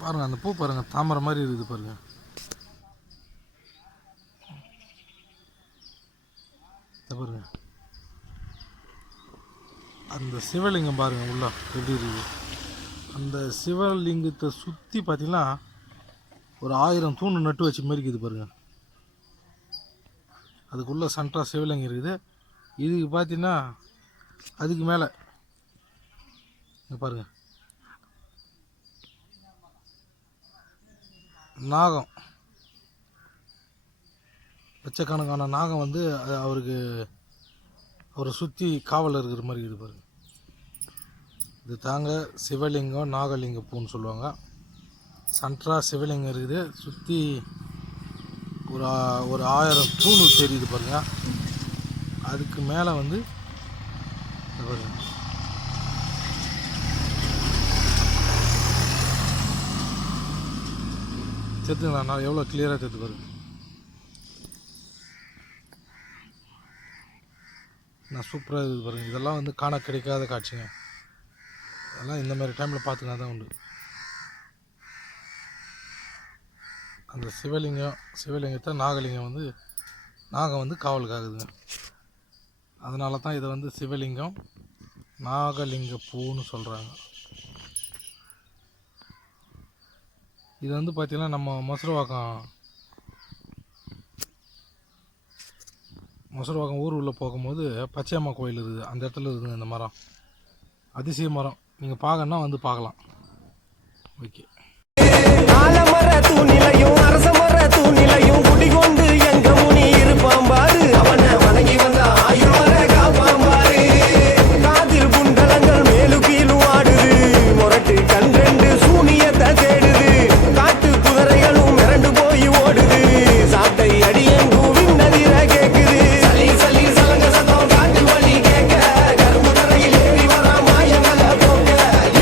பாருங்கள் அந்த பூ பாருங்கள், தாமரை மாதிரி இருக்குது பாருங்கள். பாருங்க அந்த சிவலிங்கம் பாருங்கள் உள்ள எப்படி இருக்குது. அந்த சிவலிங்கத்தை சுற்றி பார்த்தீங்கன்னா ஒரு 1000 தூண் நட்டு வச்ச மாதிரி இருக்குது பாருங்கள். அதுக்குள்ளே சென்ட்ரா சிவலிங்கம் இருக்குது. இதுக்கு பார்த்தீங்கன்னா அதுக்கு மேலே பாருங்கள் நாகம், லட்சக்கணக்கான நாகம் வந்து அவரை சுற்றி காவல் இருக்கிற மாதிரி இருக்குது பாருங்கள். இது தாங்க சிவலிங்கம், நாகலிங்க பூன்னு சொல்லுவாங்க. சென்ட்ரா சிவலிங்கம் இருக்குது, சுற்றி ஒரு 1000 தூணு தெரியுது பாருங்கள். அதுக்கு மேலே வந்து பாருங்க தெரியுதுங்களா, நான் எவ்வளோ கிளியராக தெரியுது பாருங்க. நான் சூப்பராக இருக்குது பாருங்கள். இதெல்லாம் வந்து காண கிடைக்காத காட்சிங்க. அதெல்லாம் இந்த மாதிரி டைமில் பார்த்துக்கினா தான் உண்டு. அந்த சிவலிங்கத்தை நாகம் வந்து காவலுக்காகுதுங்க. அதனால தான் இதை வந்து சிவலிங்கம், நாகலிங்க பூன்னு சொல்கிறாங்க. இது வந்து பார்த்திங்கன்னா நம்ம மொசரவாக்கம் ஊர் உள்ளே போகும்போது பச்சையம்மா கோயில் இருக்குது, அந்த இடத்துல இருக்குதுங்க இந்த மரம். அதிசய மரம், நீங்கள் பார்க்கணுன்னா வந்து பார்க்கலாம். ஓகே. ஆலமர தூணிலையும் அரச மர தூணிலையும் குடிகொண்டு எங்க முனி இருப்பான் பாரு. அவனை வணங்கி வந்த ஆயுமர காப்பான் பாரு. காதில் குண்டலங்கள் மேலு கீழும் ஆடுது. முரட்டு கண்டெண்டு சூனியத்தை தேடுது. காட்டு குதிரைகளும் மிரண்டு போய் ஓடுது. சாட்டை அடியங்கும் விண்ணதிர கேக்குது. சலி சலி சலங்க சத்தம் காட்டு வழி கேட்க. கரும்பு தரையில் ஏறி வர மாயங்களை போக்க.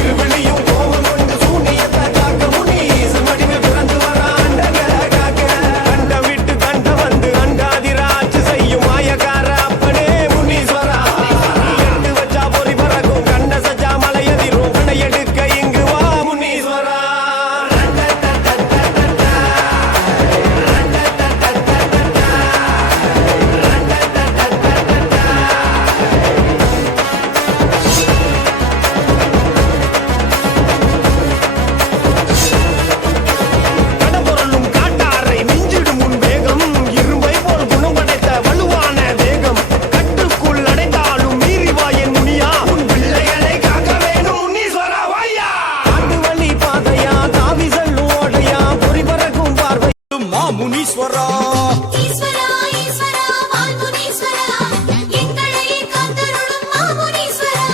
இருவிழியும் கோபம் கொண்டு சூனியத்தை காக்க முனி மடிவில் பிறந்து வர அண்டங்களை காக்க. கண்ட விட்டு கண்ட வந்து அண்டாதிராட்சி செய்யும் மாயக்கார அப்பனே முனீஸ்வரா. எட்டு வச்சா பொறி பறக்கும் கண்ட சஜா மலையதிரும் கணை எடுக்க இங்கு வா முனீஸ்வரா. கடம்பொருளும் காட்டாரை மிஞ்சிடும் உன் வேகம். இரும்பை போல் குணம் படைத்த வலுவான வேகம். கட்டுக்குள் அடைந்தாலும் மீறி வா என் முனியா. உன் பிள்ளைகளை காக்க வேணும் முனீஸ்வரா வாயா. காட்டு வழி பாதையா தாவி செல்லும் ஓடையா. பொறி பறக்கும் பார்வை மா முனீஸ்வரா. ஈஸ்வரா ஈஸ்வரா வால் முனீஸ்வரா. எங்களை காத்தருளும் மா முனீஸ்வரா.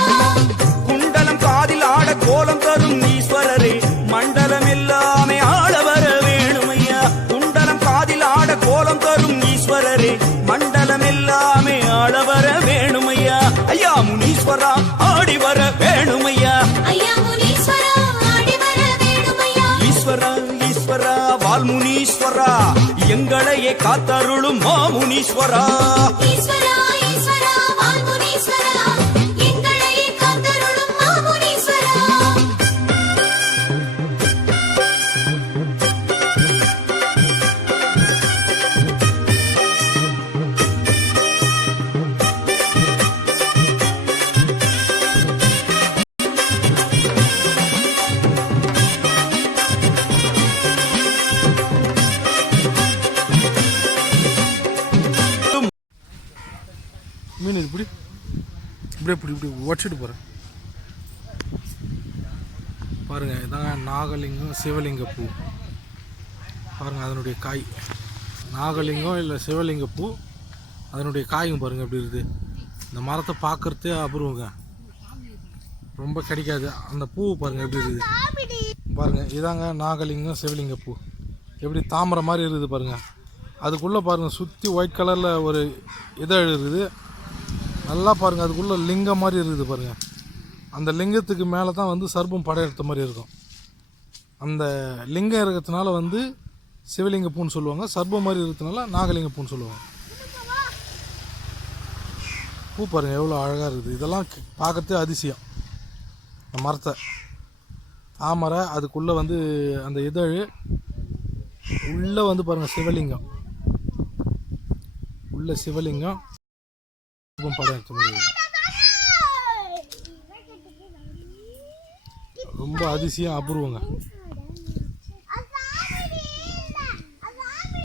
குண்டலம் காதில் ஆட கோலம் தரும் ஈஸ்வரரே. மண்டலம் எல்லாமே ஆள வர வேணுமையா. குண்டலம் காதில் ஆட கோலம் தரும் ஈஸ்வரரே. மண்டலம் எல்லாமே ஆள வர வேணுமையா. ஐயா முனீஸ்வரா ஆடி வர வேணுமையா. ஐயா முனீஸ்வரா ஆடி வர வேணுமையா. ஈஸ்வரா ஈஸ்வரா வால் முனீஸ்வரா. எங்களையே காத்தருளும் மா முனீஸ்வரா. ஈஸ்வரா ஈஸ்வரா வால் முனீஸ்வரா. எங்களை காத்தருளும் மா முனீஸ்வரா. மீன் இப்படி இப்படி உடச்சிட்டு போகிறேன் பாருங்கள். இதாங்க நாகலிங்கம், சிவலிங்க பூ பாருங்கள். அதனுடைய காய் நாகலிங்கம் இல்லை சிவலிங்க பூ, அதனுடைய காயும் பாருங்கள் எப்படி இருக்குது. இந்த மரத்தை பார்க்குறதே அபூர்வங்க, ரொம்ப கிடைக்காது. அந்த பூ பாருங்கள் எப்படி இருக்குது பாருங்கள். இதாங்க நாகலிங்கம், சிவலிங்க பூ எப்படி தாமரை மாதிரி இருக்குது பாருங்கள். அதுக்குள்ளே பாருங்கள் சுற்றி ஒயிட் கலரில் ஒரு இதழ் இருக்குது. நல்லா பாருங்கள், அதுக்குள்ளே லிங்கம் மாதிரி இருக்குது பாருங்கள். அந்த லிங்கத்துக்கு மேலே தான் வந்து சர்ப்பம் படையெடுத்த மாதிரி இருக்கும். அந்த லிங்கம் இருக்கிறதுனால வந்து சிவலிங்க பூன்னு சொல்லுவாங்க. சர்ப்பம் மாதிரி இருக்கிறதுனால நாகலிங்க பூன்னு சொல்லுவாங்க. பூ பாருங்கள் எவ்வளோ அழகாக இருக்குது. இதெல்லாம் பார்க்கறதே அதிசயம். இந்த மரத்தை தாமரை, அதுக்குள்ளே வந்து அந்த இதழ், உள்ளே வந்து பாருங்கள் சிவலிங்கம், உள்ள சிவலிங்கம் படம் எடுத்த மாதிரி இருக்கு. ரொம்ப அதிசயம் அபூர்வங்க.